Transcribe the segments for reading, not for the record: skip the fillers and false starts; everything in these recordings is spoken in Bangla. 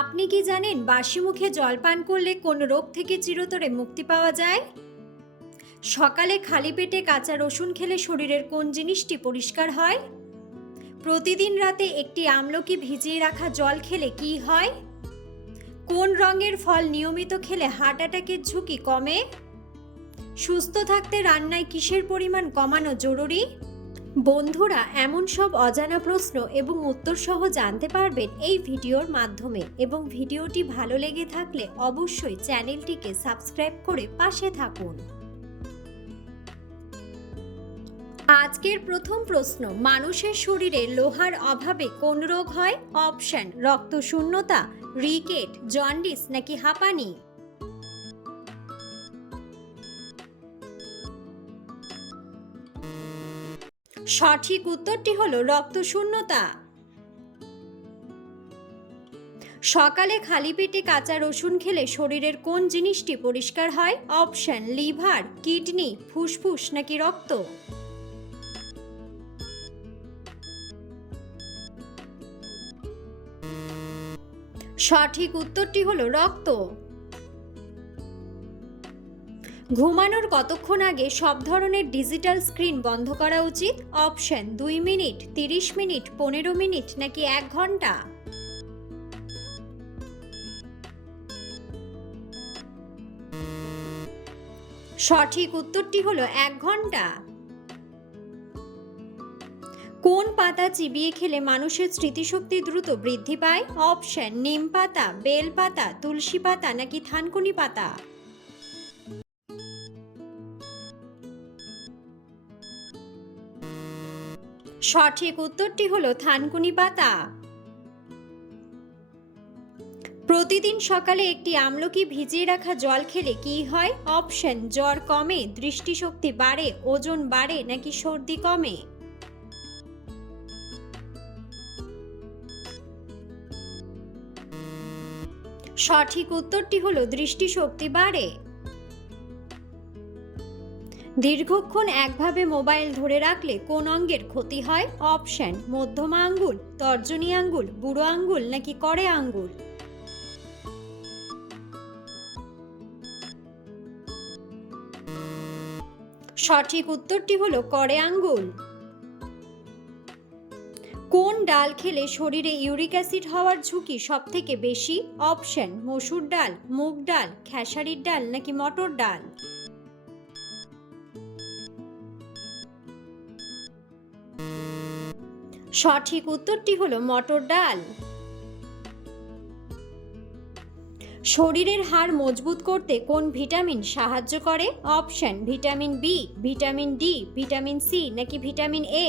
আপনি কি জানেন বাসি মুখে জল পান করলে কোন রোগ থেকে চিরতরে মুক্তি পাওয়া যায়? সকালে খালি পেটে কাঁচা রসুন খেলে শরীরের কোন জিনিসটি পরিষ্কার হয়? প্রতিদিন রাতে একটি আমলকি ভিজিয়ে রাখা জল খেলে কি হয়? কোন রঙের ফল নিয়মিত খেলে হার্ট অ্যাটাকের ঝুঁকি কমে? সুস্থ থাকতে রান্নায় কিসের পরিমাণ কমানো জরুরি? বন্ধুরা, এমন সব অজানা প্রশ্ন এবং উত্তর সহ জানতে পারবেন এই ভিডিওর মাধ্যমে, এবং ভিডিওটি ভালো লেগে থাকলে অবশ্যই চ্যানেলটিকে সাবস্ক্রাইব করে পাশে থাকুন। আজকের প্রথম প্রশ্ন, মানুষের শরীরে লোহার অভাবে কোন রোগ হয়? অপশন: রক্তশূন্যতা, রিকেট, জন্ডিস নাকি হাঁপানি। সঠিক উত্তরটি হলো রক্তশূন্যতা। সকালে খালি পেটে কাঁচা রসুন খেলে শরীরের কোন জিনিসটি পরিষ্কার হয়? অপশন: লিভার, কিডনি, ফুসফুস নাকি রক্ত। সঠিক উত্তরটি হলো রক্ত। ঘুমানোর কতক্ষণ আগে সব ধরনের ডিজিটাল স্ক্রিন বন্ধ করা উচিত? অপশন: 2 মিনিট, 30 মিনিট, 15 মিনিট নাকি 1 ঘন্টা। সঠিক উত্তরটি হলো 1 ঘন্টা। কোন পাতা চিবিয়ে খেলে মানুষের স্মৃতিশক্তি দ্রুত বৃদ্ধি পায়? অপশন: নিম পাতা, বেল পাতা, তুলসী পাতা নাকি থানকুনি পাতা। সঠিক উত্তরটি হলো থানকুনি পাতা। প্রতিদিন সকালে একটি আমলকি ভিজিয়ে রাখা জল খেলে কি হয়? অপশন: জ্বর কমে, দৃষ্টিশক্তি বাড়ে, ওজন বাড়ে নাকি সর্দি কমে। সঠিক উত্তরটি হলো দৃষ্টিশক্তি বাড়ে। দীর্ঘক্ষণ একভাবে মোবাইল ধরে রাখলে কোন অঙ্গের ক্ষতি হয়? অপশন: মধ্যমা আঙ্গুল, তর্জনী আঙ্গুল, বুড়ো আঙ্গুল নাকি কড়ে আঙ্গুল। সঠিক উত্তরটি হলো কড়ে আঙ্গুল। কোন ডাল খেলে শরীরে ইউরিক অ্যাসিড হওয়ার ঝুঁকি সবথেকে বেশি? অপশন: মসুর ডাল, মুগ ডাল, খেসারির ডাল নাকি মটর ডাল। সঠিক উত্তরটি হলো মটর ডাল। শরীরের হাড় মজবুত করতে কোন ভিটামিন সাহায্য করে? Option: vitamin B, vitamin D, vitamin C নাকি ভিটামিন এ।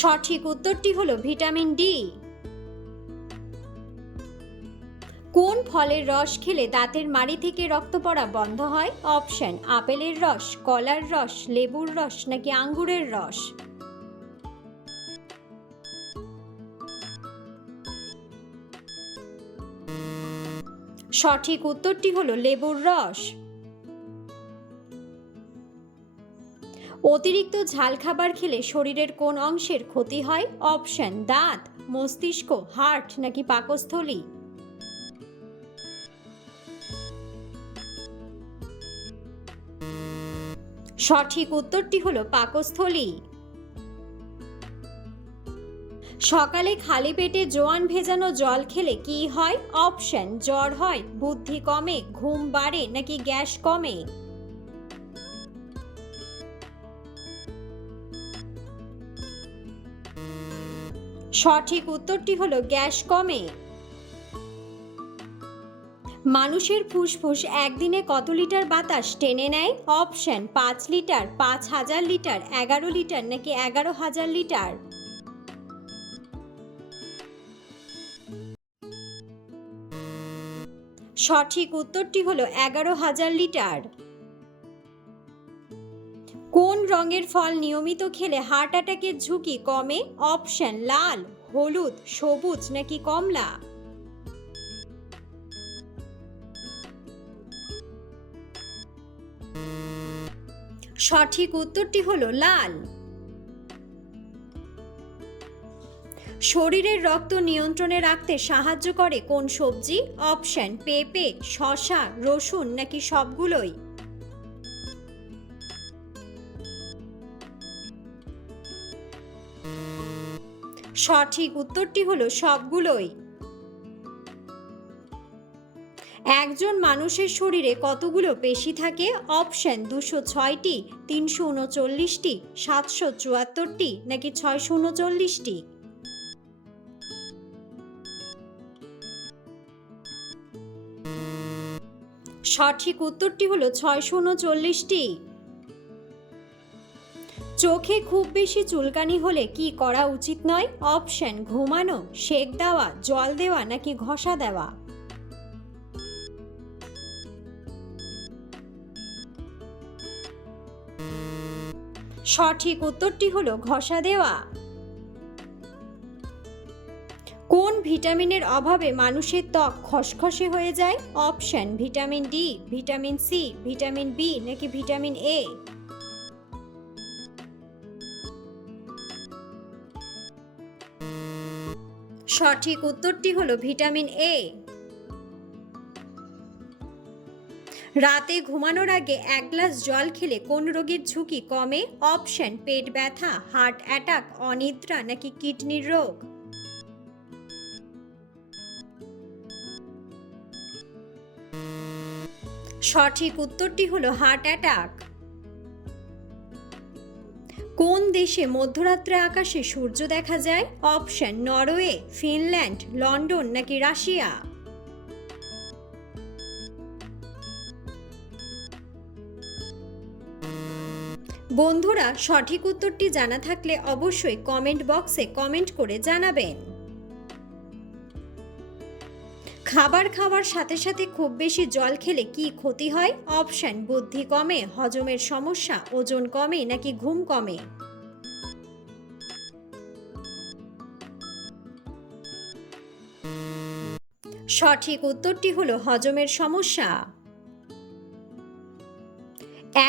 সঠিক উত্তরটি হলো ভিটামিন ডি। কোন ফলের রস খেলে দাঁতের মাড়ি থেকে রক্ত পড়া বন্ধ হয়? অপশন: আপেলের রস, কলার রস, লেবুর রস নাকি আঙ্গুরের রস। সঠিক উত্তরটি হলো লেবুর রস। অতিরিক্ত ঝাল খাবার খেলে শরীরের কোন অংশের ক্ষতি হয়? অপশন: দাঁত, মস্তিষ্ক, হার্ট নাকি পাকস্থলী। সঠিক উত্তরটি হলো পাকস্থলী। সকালে খালি পেটে জোয়ান ভেজানো জল খেলে কি হয়? অপশন: জ্বর হয়, বুদ্ধি কমে, ঘুম বাড়ে নাকি গ্যাস কমে। সঠিক উত্তরটি হলো গ্যাস কমে। মানুষের ফুসফুস একদিনে কত লিটার বাতাস টেনে নেয়? অপশন: 5 লিটার, 5000 লিটার, 11 লিটার নাকি 11,000 লিটার। সঠিক উত্তরটি হলো 11,000 লিটার। কোন রঙের ফল নিয়মিত খেলে হার্ট অ্যাটাকের ঝুঁকি কমে? অপশন: লাল, হলুদ, সবুজ নাকি কমলা। সঠিক উত্তরটি হলো লাল। শরীরের রক্ত নিয়ন্ত্রণে রাখতে সাহায্য করে কোন সবজি? অপশন পেঁপে, শসা, রসুন নাকি সবগুলোই? সঠিক উত্তরটি হলো সবগুলোই। একজন মানুষের শরীরে কতগুলো পেশি থাকে? অপশন 206টি, 339টি, 774টি নাকি 639টি? সঠিক উত্তরটি হলো 639টি। চোখে খুব বেশি চুলকানি হলে কি করা উচিত নয়? অপশন ঘুমানো, সেক দেওয়া, জল দেওয়া নাকি ঘষা দেওয়া? সঠিক উত্তরটি হলো ঘষা দেওয়া। কোন ভিটামিনের অভাবে মানুষের ত্বক খসখসে হয়ে যায়? Option vitamin D, vitamin C, vitamin B নাকি ভিটামিন এ? সঠিক উত্তরটি হলো ভিটামিন এ। রাতে ঘুমানোর আগে 1 গ্লাস জল খেলে কোন রোগের ঝুঁকি কমে? অপশন পেট ব্যথা, হার্ট অ্যাটাক, অনিদ্রা নাকি কিডনির রোগ? সঠিক উত্তরটি হলো হার্ট অ্যাটাক। কোন দেশে মধ্যরাত্রে আকাশে সূর্য দেখা যায়? অপশন নরওয়ে, ফিনল্যান্ড, লন্ডন নাকি রাশিয়া? বন্ধুরা, সঠিক উত্তরটি জানা থাকলে অবশ্যই কমেন্ট বক্সে কমেন্ট করে জানাবেন। খাবার খাওয়ার সাথে সাথে খুব বেশি জল খেলে কি ক্ষতি হয়? অপশন বুদ্ধি কমে, হজমের সমস্যা, ওজন কমে নাকি ঘুম কমে? সঠিক উত্তরটি হলো হজমের সমস্যা।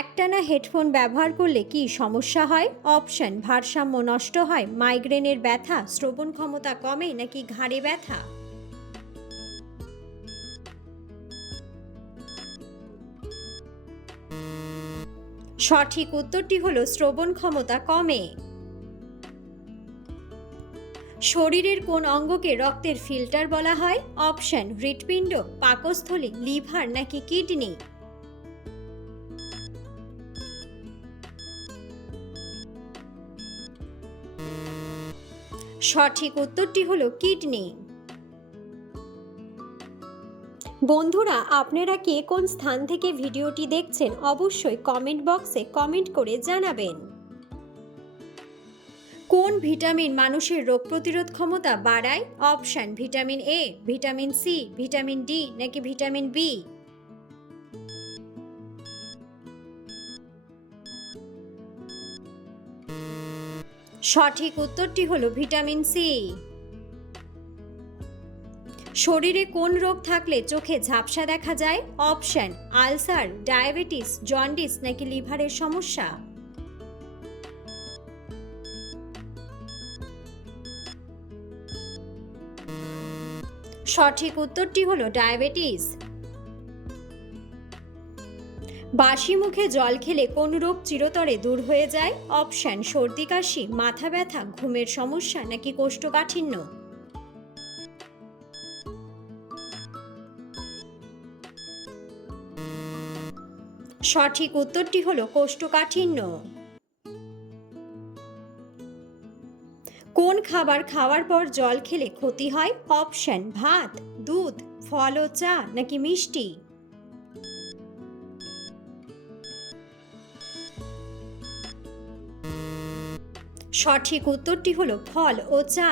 একটানা হেডফোন ব্যবহার করলে কি সমস্যা হয়? অপশন ভারসাম্য নষ্ট হয়, মাইগ্রেনের ব্যথা, শ্রবণ ক্ষমতা কমে নাকি ঘাড়ে ব্যথা? সঠিক উত্তরটি হলো শ্রবণ ক্ষমতা কমে। শরীরের কোন অঙ্গকে রক্তের ফিল্টার বলা হয়? অপশন হৃৎপিণ্ড, পাকস্থলী, লিভার নাকি কিডনি? সঠিক উত্তরটি হলো কিডনি। বন্ধুরা, আপনারা কে কোন স্থান থেকে ভিডিওটি দেখছেন অবশ্যই কমেন্ট বক্সে কমেন্ট করে জানাবেন। কোন ভিটামিন মানুষের রোগ প্রতিরোধ ক্ষমতা বাড়ায়? Option vitamin A, vitamin C, vitamin D নাকি ভিটামিন বি? সঠিক উত্তরটি হলো ভিটামিন সি। শরীরে কোন রোগ থাকলে চোখে ঝাপসা দেখা যায়? অপশন আলসার, ডায়াবেটিস, জন্ডিস নাকি লিভারের সমস্যা? সঠিক উত্তরটি হলো ডায়াবেটিস। বাসি মুখে জল খেলে কোন রোগ চিরতরে দূর হয়ে যায়? অপশন সর্দি কাশি, মাথা ব্যথা, ঘুমের সমস্যা নাকি কোষ্ঠকাঠিন্য? সঠিক উত্তরটি হলো কোষ্ঠকাঠিন্য। কোন খাবার খাওয়ার পর জল খেলে ক্ষতি হয়? অপশন ভাত, দুধ, ফল ও চা নাকি মিষ্টি? সঠিক উত্তরটি হলো ফল ও চা।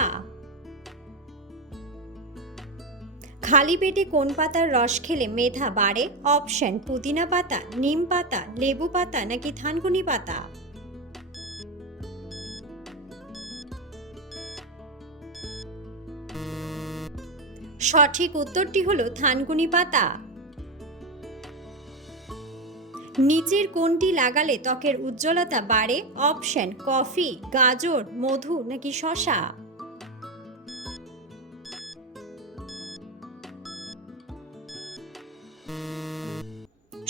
খালি পেটে কোন পাতার রস খেলে মেধা বাড়ে? অপশন পুদিনা পাতা, নিম পাতা, লেবু পাতা নাকি থানকুনি পাতা? সঠিক উত্তরটি হলো থানকুনি পাতা। নিচের কোনটি লাগালে ত্বকের উজ্জ্বলতা বাড়ে? অপশন কফি, গাজর, মধু নাকি শসা?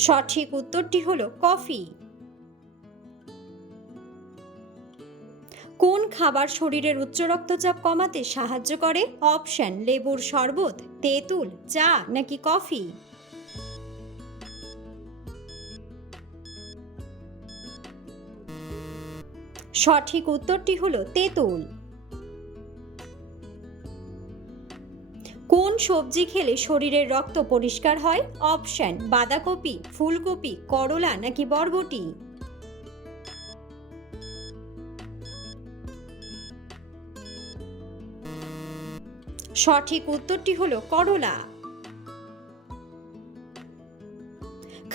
সঠিক উত্তরটি হলো কফি। কোন খাবার শরীরের উচ্চ রক্তচাপ কমাতে সাহায্য করে? অপশন: লেবুর শরবত, তেঁতুল, চা নাকি কফি। সঠিক উত্তরটি হলো তেঁতুল। কোন সবজি খেলে শরীরের রক্ত পরিষ্কার হয়? অপশন: বাঁধাকপি, ফুলকপি, করলা নাকি বরবটি। সঠিক উত্তরটি হলো করলা।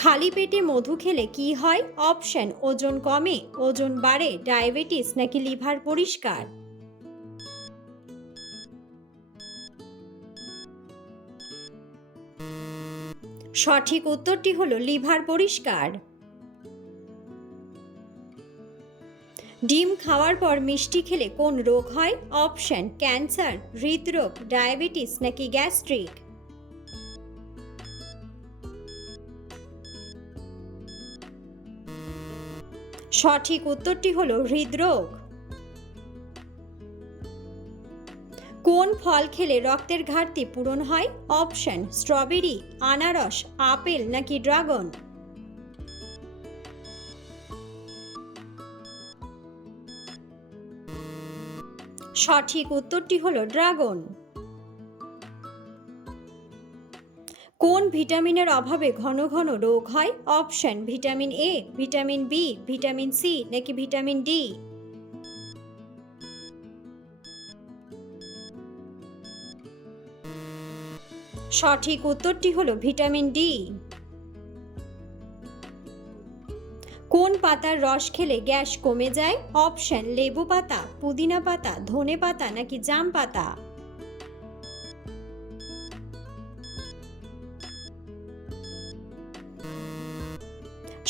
খালি পেটে মধু খেলে কি হয়? অপশন: ওজন কমে, ওজন বাড়ে, ডায়াবেটিস নাকি লিভার পরিষ্কার। সঠিক উত্তরটি হলো লিভার পরিষ্কার। ডিম খাওয়ার পর মিষ্টি খেলে কোন রোগ হয়? অপশন: ক্যান্সার, হৃদরোগ, ডায়াবেটিস নাকি গ্যাস্ট্রিক। সঠিক উত্তরটি হলো হৃদরোগ। কোন ফল খেলে রক্তের ঘাটতি পূরণ হয়? অপশন: স্ট্রবেরি, আনারস, আপেল নাকি ড্রাগন। সঠিক উত্তরটি হলো ড্রাগন। কোন ভিটামিনের অভাবে ঘন ঘন রোগ হয়? Option: vitamin A, vitamin B, vitamin C নাকি ভিটামিন ডি। সঠিক উত্তরটি হলো ভিটামিন ডি। কোন পাতার রস খেলে গ্যাস কমে যায়? অপশন: লেবু পাতা, পুদিনা পাতা, ধনে পাতা নাকি জাম পাতা।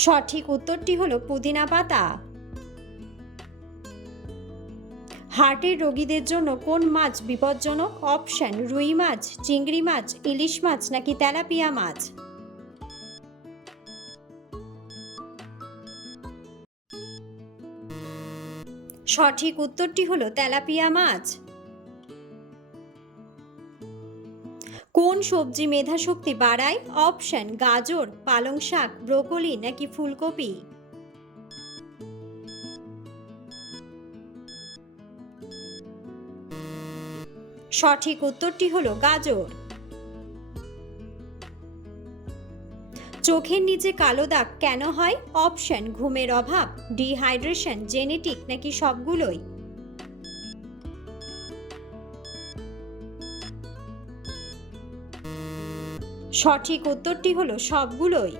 সঠিক উত্তরটি হলো পুদিনা পাতা। হার্টের রোগীদের জন্য কোন মাছ বিপজ্জনক? অপশন: রুই মাছ, চিংড়ি মাছ, ইলিশ মাছ নাকি তেলাপিয়া মাছ। সঠিক উত্তরটি হলো তেলাপিয়া মাছ। কোন সবজি মেধাশক্তি বাড়ায়? অপশন: গাজর, পালং শাক, ব্রোকলি নাকি ফুলকপি। সঠিক উত্তরটি হলো গাজর। চোখের নিচে কালো দাগ কেন হয়? অপশন: ঘুমের অভাব, ডিহাইড্রেশন, জেনেটিক নাকি সবগুলোই। সঠিক উত্তরটি হলো সবগুলোই।